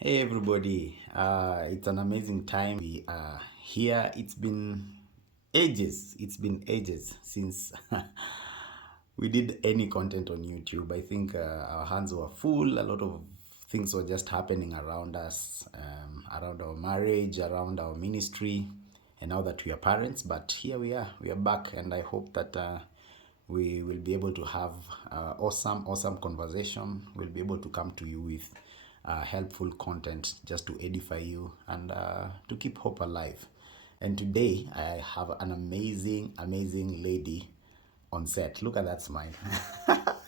Hey everybody, it's an amazing time. We are here. It's been ages. It's been ages since we did any content on YouTube. I think our hands were full. A lot of things were just happening around us, around our marriage, around our ministry, and now that we are parents. But here we are. We are back, and I hope that we will be able to have awesome conversation. We'll be able to come to you with helpful content just to edify you and to keep hope alive. And today I have an amazing lady on set. Look at that smile.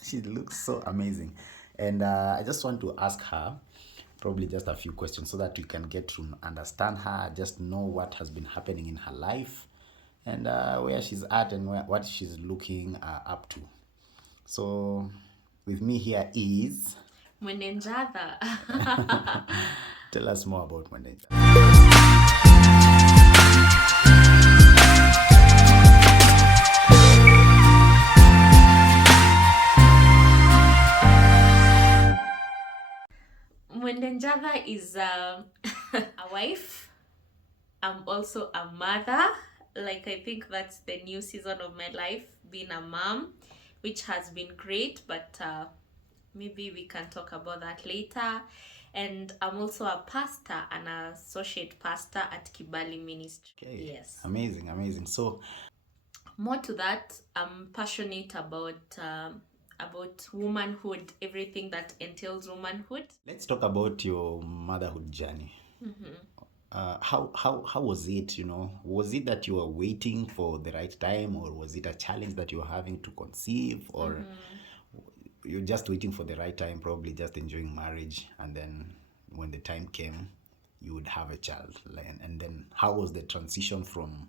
She looks so amazing. And I just want to ask her probably just a few questions so that we can get to understand her, just know what has been happening in her life, and where she's at and what she's looking up to. So, with me here is. Mwenenjadha. Tell us more about Mwendenja. Mwenenjadha is a wife. I'm also a mother. Like, I think that's the new season of my life, being a mom, which has been great, but maybe we can talk about that later. And I'm also a pastor, an associate pastor at Kibali Ministry. Okay, Yes. amazing. So, More to that, I'm passionate about womanhood, everything that entails womanhood. let's talk about your motherhood journey. How was it? Was it that you were waiting for the right time, or was it a challenge that you were having to conceive, or you're just waiting for the right time, probably just enjoying marriage, and then when the time came, you would have a child? And then how was the transition from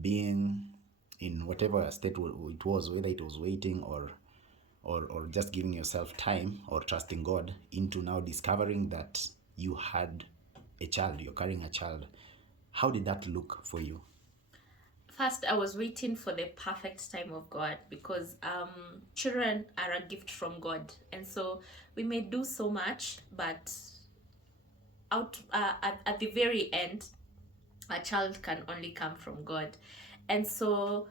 being in whatever state it was, whether it was waiting or just giving yourself time or trusting God, into now discovering that you had a child, you're carrying a child? How did that look for you? First, I was waiting for the perfect time of God because children are a gift from God, and so we may do so much, but at the very end, a child can only come from God. And so,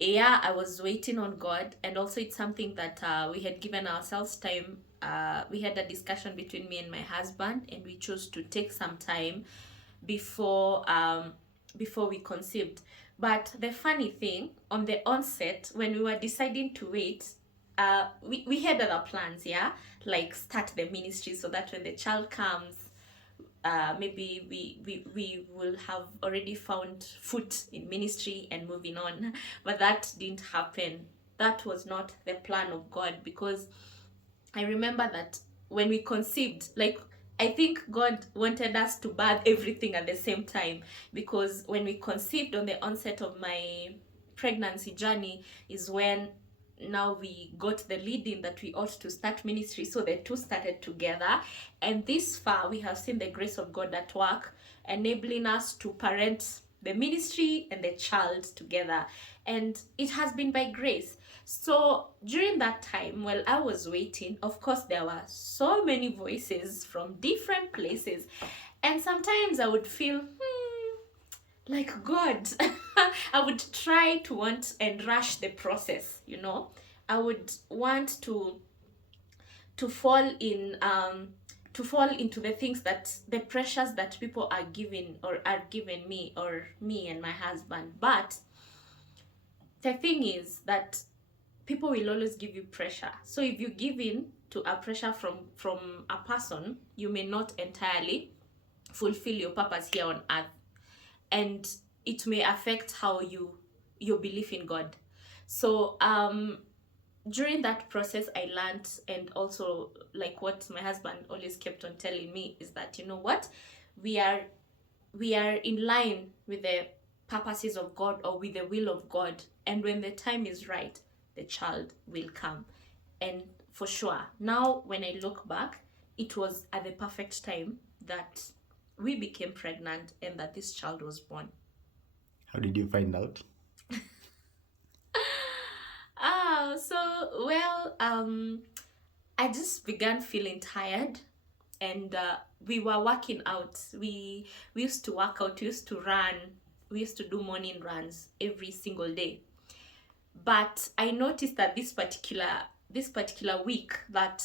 yeah, I was waiting on God, and also it's something that we had given ourselves time. We had a discussion between me and my husband, and we chose to take some time before we conceived. But the funny thing, on the onset, when we were deciding to wait, we had other plans, yeah, like start the ministry so that when the child comes, maybe we will have already found foot in ministry and moving on. But that didn't happen. That was not the plan of God, because I remember that when we conceived, like, I think God wanted us to birth everything at the same time, because when we conceived on the onset of my pregnancy journey is when now we got the leading that we ought to start ministry. So the two started together, and this far we have seen the grace of God at work, enabling us to parent the ministry and the child together, and it has been by grace. So during that time, while I was waiting, of course there were so many voices from different places, and sometimes I would feel like, God. I would try to want and rush the process, I would want to fall in to fall into the things, that the pressures that people are giving or are giving me, or me and my husband. But the thing is that people will always give you pressure. So if you give in to a pressure from a person, you may not entirely fulfill your purpose here on earth, and it may affect how your belief in God. So during that process, I learned, and also, like, what my husband always kept on telling me is that, you know what, we are in line with the purposes of God, or with the will of God, and when the time is right, the child will come. And for sure, now when I look back, it was at the perfect time that we became pregnant and that this child was born. How did you find out? So, well, I just began feeling tired, and we were working out. We used to work out, we used to run, we used to do morning runs every single day. But I noticed that this particular week that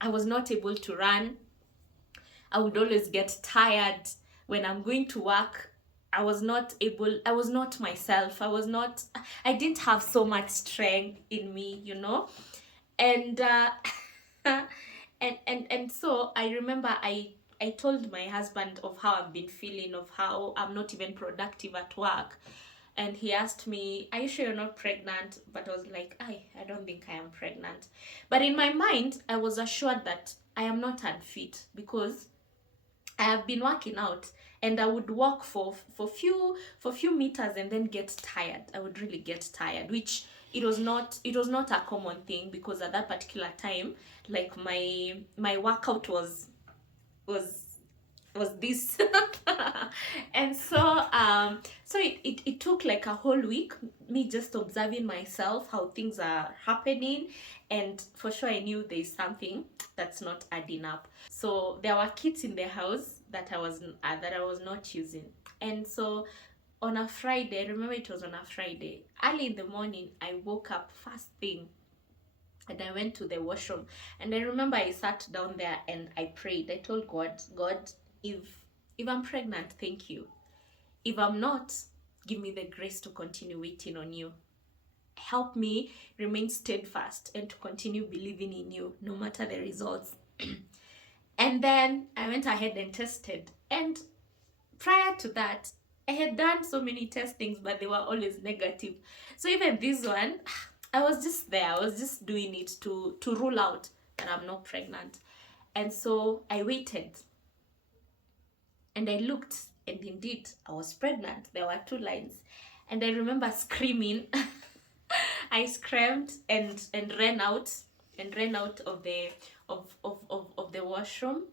I was not able to run. I would always get tired when I'm going to work. I was not myself. I didn't have so much strength in me, And and so I remember I told my husband of how I've been feeling, of how I'm not even productive at work. And he asked me, "Are you sure you're not pregnant?" But I was like, I don't think I am pregnant. But in my mind, I was assured that I am not unfit because I have been working out, and I would walk for few meters and then get tired. I would really get tired, which it was not a common thing, because at that particular time, like my workout was was this. And so it took like a whole week, me just observing myself, how things are happening. And for sure I knew there's something that's not adding up. So there were kits in the house that I was not using. And so on a Friday, I remember it was on a Friday, early in the morning, I woke up first thing and I went to the washroom. And I remember I sat down there and I prayed. I told God, if I'm pregnant, thank you. If I'm not, give me the grace to continue waiting on you. Help me remain steadfast and to continue believing in you no matter the results. And then I went ahead and tested. And prior to that, I had done so many testings, but they were always negative. So even this one, I was just there. I was just doing it to rule out that I'm not pregnant. And so I waited and I looked, and indeed I was pregnant. There were 2 lines. And I remember screaming. I screamed and ran out of the washroom.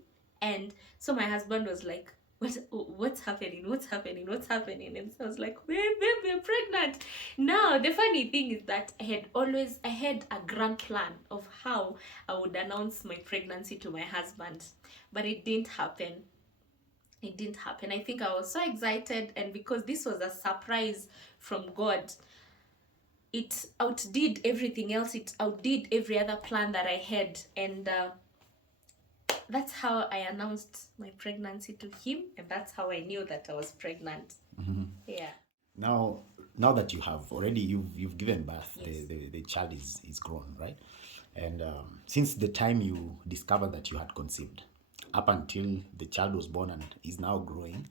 And so my husband was like, what's happening? What's happening? What's happening? And so I was like, babe, we're pregnant. Now the funny thing is that I had a grand plan of how I would announce my pregnancy to my husband, but it didn't happen. I think I was so excited, and because this was a surprise from God, it outdid everything else. It outdid every other plan that I had. And that's how I announced my pregnancy to him, and that's how I knew that I was pregnant. Yeah. Now that you have already, you've given birth, Yes. the child is grown, right? And since the time you discovered that you had conceived up until the child was born and is now growing,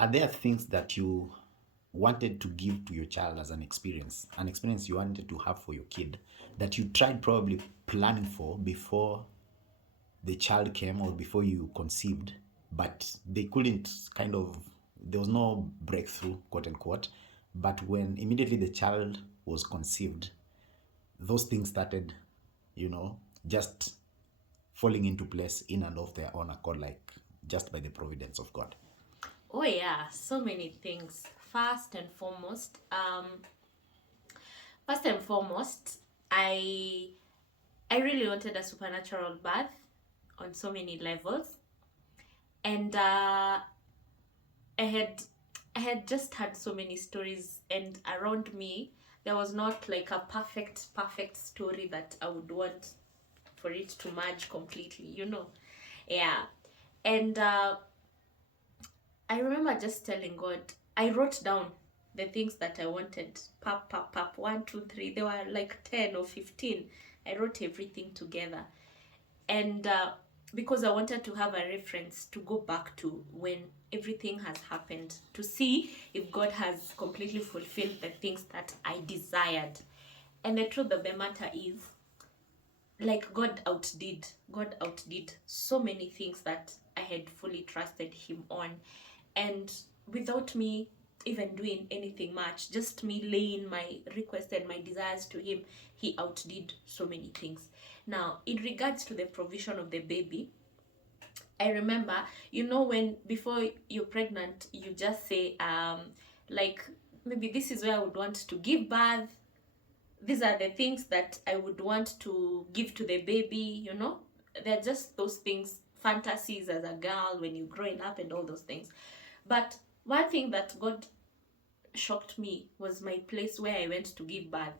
are there things that you wanted to give to your child as an experience you wanted to have for your kid, that you tried probably planning for before the child came or before you conceived, but they couldn't there was no breakthrough, quote unquote, but when immediately the child was conceived, those things started, just falling into place in and of their own accord, like just by the providence of God? Oh yeah, so many things. First and foremost, I really wanted a supernatural birth on so many levels. And I had just had so many stories, and around me there was not like a perfect story that I would want for it to merge completely. Yeah. And I remember just telling God, I wrote down the things that I wanted. Pap, pap, pap, 1, 2, 3. There were like 10 or 15. I wrote everything together. And because I wanted to have a reference to go back to when everything has happened, to see if God has completely fulfilled the things that I desired. And the truth of the matter is, like, God outdid so many things that I had fully trusted him on. And without me even doing anything much, just me laying my request and my desires to him, he outdid so many things. Now, in regards to the provision of the baby, I remember, when before you're pregnant, you just say, like, maybe this is where I would want to give birth. These are the things that I would want to give to the baby. They're just those things fantasies as a girl when you're growing up and all those things. But one thing that God shocked me was my place where I went to give birth.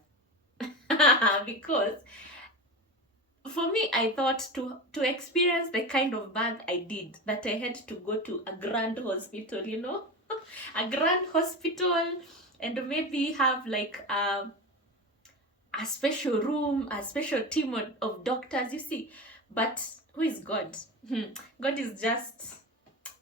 Because for me, I thought to experience the kind of birth I did, that I had to go to a grand hospital, you know, a grand hospital, and maybe have like a special room, a special team of doctors, you see. But who is God? God is just,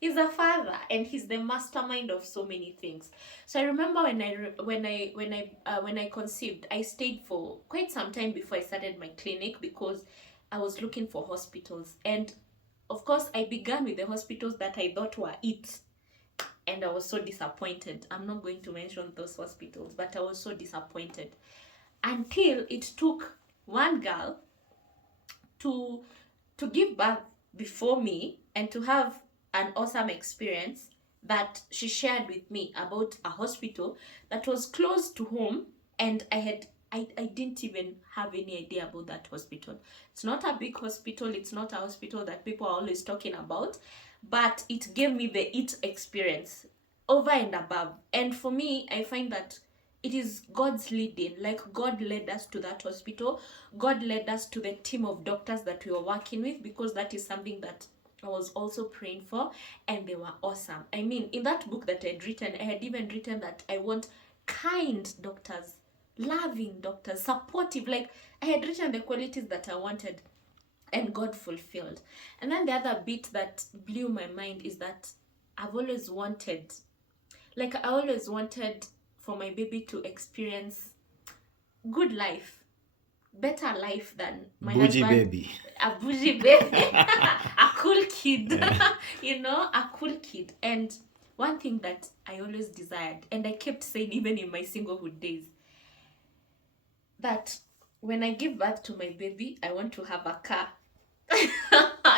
he's a father, and he's the mastermind of so many things. So I remember when I conceived, I stayed for quite some time before I started my clinic, because I was looking for hospitals. And of course, I began with the hospitals that I thought were it, and I was so disappointed. I'm not going to mention those hospitals, but I was so disappointed until it took one girl to give birth before me and to have an awesome experience that she shared with me about a hospital that was close to home. And I didn't even have any idea about that hospital. It's not a big hospital, it's not a hospital that people are always talking about, but it gave me the it experience over and above. And for me, I find that it is God's leading. Like, God led us to that hospital. God led us to the team of doctors that we were working with, because that is something that I was also praying for, and they were awesome. I mean, in that book that I'd written, I had even written that I want kind doctors, loving doctors, supportive. Like, I had written the qualities that I wanted, and God fulfilled. And then the other bit that blew my mind is that I've always wanted, like, I always wanted for my baby to experience good life, better life than my Bougie husband. baby. A bougie baby. A cool kid. You know, a cool kid. And one thing that I always desired, and I kept saying even in my singlehood days, that when I give birth to my baby, I want to have a car.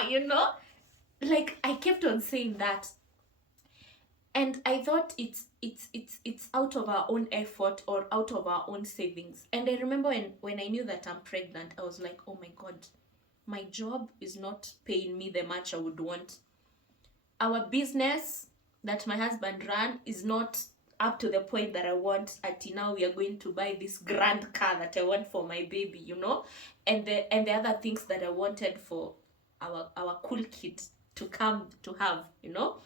You know, like, I kept on saying that. And I thought it's out of our own effort or out of our own savings. And I remember when I knew that I'm pregnant, I was like, oh my God, my job is not paying me the much I would want. Our business that my husband ran is not up to the point that I want. Until now, we are going to buy this grand car that I want for my baby, you know, and the other things that I wanted for our cool kid to come to have, you know.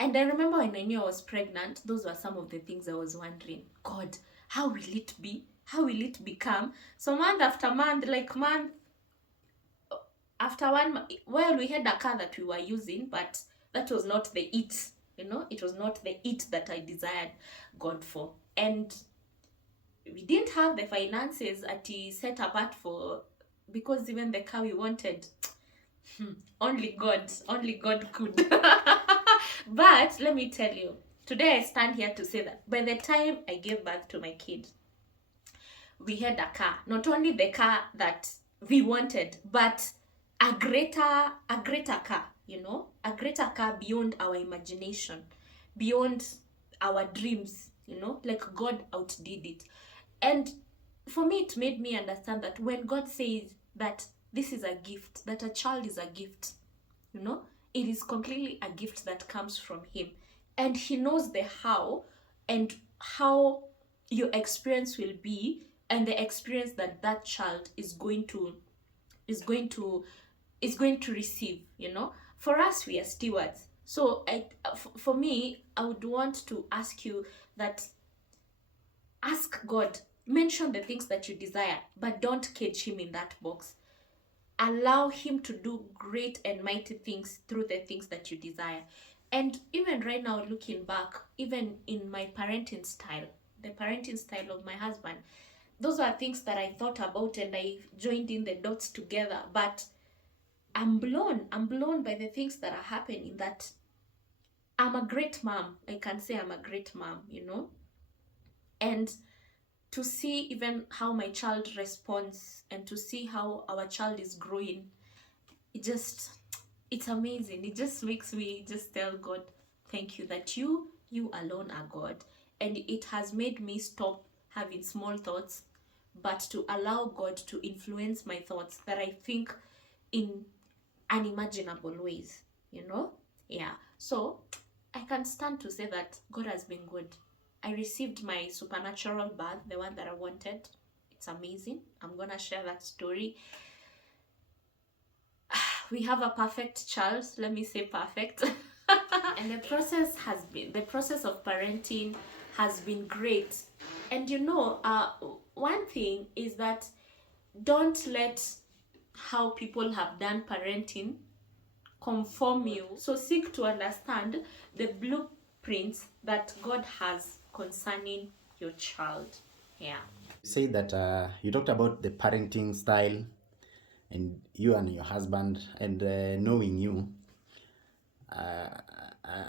And I remember when I knew I was pregnant, those were some of the things I was wondering. God, how will it be? How will it become? So month after month, like month after one, well, we had a car that we were using, but that was not the it, you know, it was not the it that I desired God for. And we didn't have the finances at the set apart for, because even the car we wanted, only God could. But let me tell you, today I stand here to say that by the time I gave birth to my kid, we had a car. Not only the car that we wanted, but a greater car, you know, a greater car beyond our imagination, beyond our dreams, you know, like God outdid it. And for me, it made me understand that when God says that this is a gift, that a child is a gift, you know, it is completely a gift that comes from him. And he knows the how, and how your experience will be, and the experience that that child is going to receive, you know. For us, we are stewards. So for me, I would want to ask you that, ask God, mention the things that you desire, but don't cage him in that box. Allow him to do great and mighty things through the things that you desire. And even right now, looking back, even in my parenting style, the parenting style of my husband, those are things that I thought about and I joined in the dots together. But I'm blown by the things that are happening, that I'm a great mom. I can say I'm a great mom, you know. And to see even how my child responds, and to see how our child is growing, it's amazing. It just makes me just tell God, thank you that you alone are God. And it has made me stop having small thoughts, but to allow God to influence my thoughts, that I think in unimaginable ways, you know? Yeah. So I can stand to say that God has been good. I received my supernatural birth, the one that I wanted. It's amazing. I'm gonna share that story. We have a perfect child. Let me say perfect. And the process of parenting has been great. And one thing is that don't let how people have done parenting conform you. So seek to understand the blueprints that God has concerning your child. Yeah. Say that you talked about the parenting style and you and your husband, and knowing you, uh,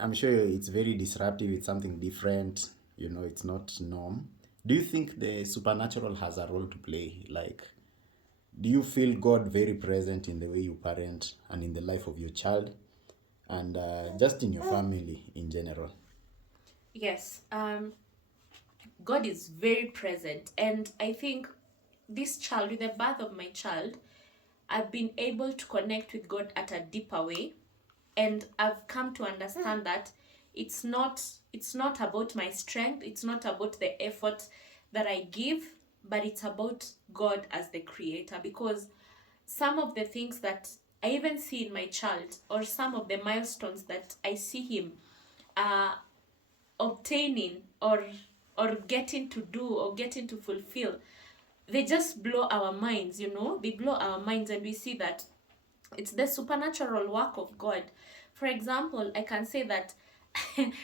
I'm sure it's very disruptive. It's something different. It's not norm. Do you think the supernatural has a role to play? Like, do you feel God very present in the way you parent and in the life of your child, and just in your family in general? Yes. God is very present, and I think this child, with the birth of my child, I've been able to connect with God at a deeper way, and I've come to understand that it's not it's not about my strength, it's not about the effort that I give, but it's about God as the creator. Because some of the things that I even see in my child, or some of the milestones that I see him uh, obtaining, or getting to do, or getting to fulfill, they just blow our minds. They blow our minds, and we see that it's the supernatural work of God. For example, I can say that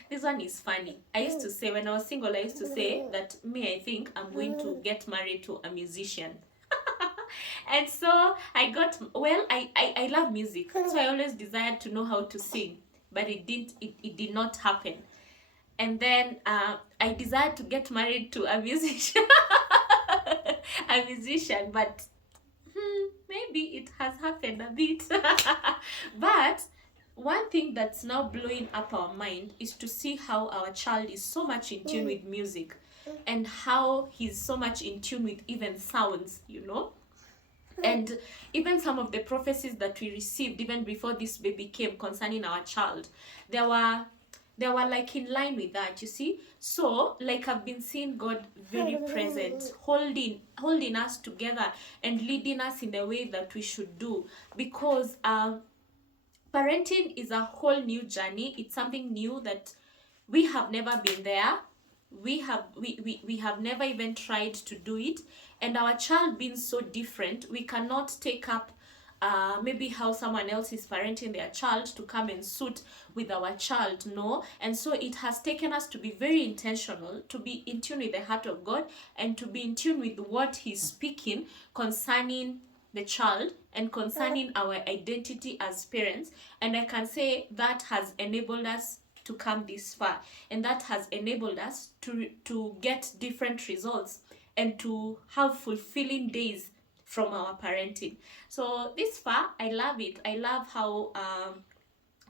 this one is funny. I used to say, when I was single, I used to say that I think I'm going to get married to a musician. And so I love music, so I always desired to know how to sing, but it did not happen. And then I desired to get married to a musician. A musician, but maybe it has happened a bit. But one thing that's now blowing up our mind is to see how our child is so much in tune with music, and how he's so much in tune with even sounds. And even some of the prophecies that we received even before this baby came concerning our child, there were like in line with that, you see. So like, I've been seeing God very present, holding us together and leading us in the way that we should do. Because parenting is a whole new journey. It's something new that we have never been there. We have never even tried to do it. And our child being so different, we cannot take up maybe how someone else is parenting their child to come and suit with our child. No. And so it has taken us to be very intentional, to be in tune with the heart of God, and to be in tune with what he's speaking concerning the child and concerning our identity as parents. And I can say that has enabled us to come this far, and that has enabled us to get different results and to have fulfilling days from our parenting. So this far, I love it. I love how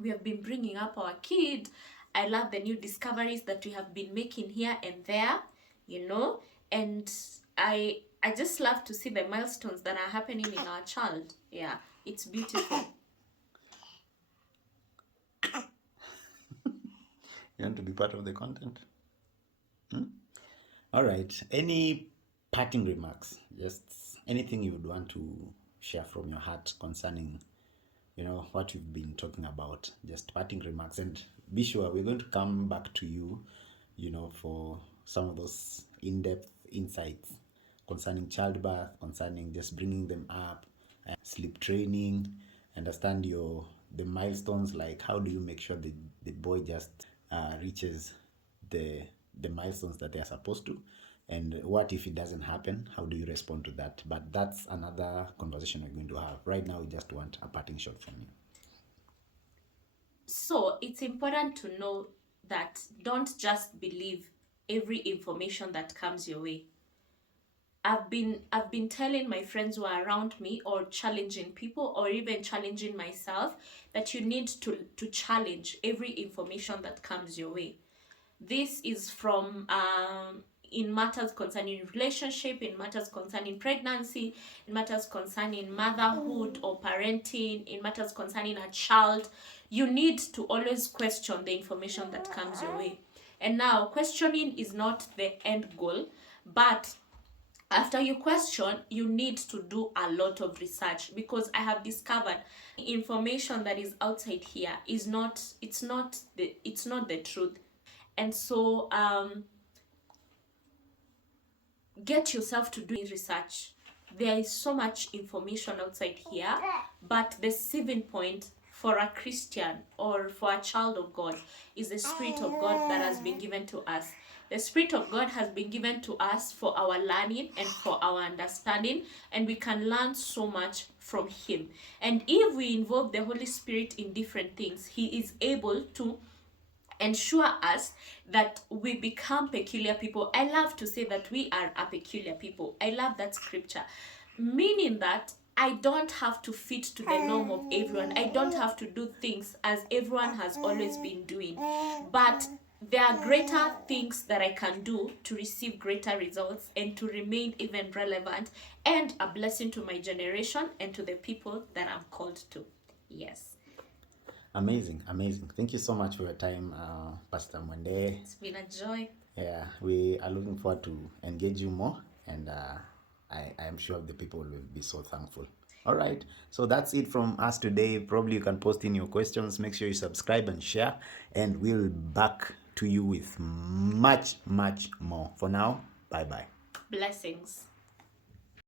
we have been bringing up our kid. I love the new discoveries that we have been making here and there. And I just love to see the milestones that are happening in our child. Yeah, it's beautiful. You want to be part of the content? All right. Any parting remarks? Just anything you would want to share from your heart concerning, what we've been talking about. Just parting remarks, and be sure we're going to come back to you, for some of those in-depth insights concerning childbirth, concerning just bringing them up, sleep training, understand the milestones, like how do you make sure the boy just reaches the milestones that they are supposed to, and what if it doesn't happen, how do you respond to that? But that's another conversation we're going to have. Right now we just want a parting shot from you. So it's important to know that don't just believe every information that comes your way. I've been telling my friends who are around me, or challenging people, or even challenging myself, that you need to challenge every information that comes your way. This is from in matters concerning relationship, in matters concerning pregnancy, in matters concerning motherhood or parenting, in matters concerning a child, you need to always question the information that comes your way. And now, questioning is not the end goal, but after you question, you need to do a lot of research, because I have discovered information that is outside here is not, it's not the truth. And so get yourself to do research. There is so much information outside here, but the saving point for a Christian or for a child of God is the Spirit of God that has been given to us. The Spirit of God has been given to us for our learning and for our understanding, and we can learn so much from Him. And if we involve the Holy Spirit in different things, He is able to ensure us that we become peculiar people. I love to say that we are a peculiar people. I love that scripture, meaning that I don't have to fit to the norm of everyone. I don't have to do things as everyone has always been doing, but there are greater things that I can do to receive greater results and to remain even relevant and a blessing to my generation and to the people that I'm called to. Yes. Amazing, amazing. Thank you so much for your time, Pastor Mwende. It's been a joy. Yeah, we are looking forward to engage you more, and I am sure the people will be so thankful. All right, so that's it from us today. Probably you can post in your questions. Make sure you subscribe and share, and we'll back to you with much, much more. For now, bye-bye. Blessings.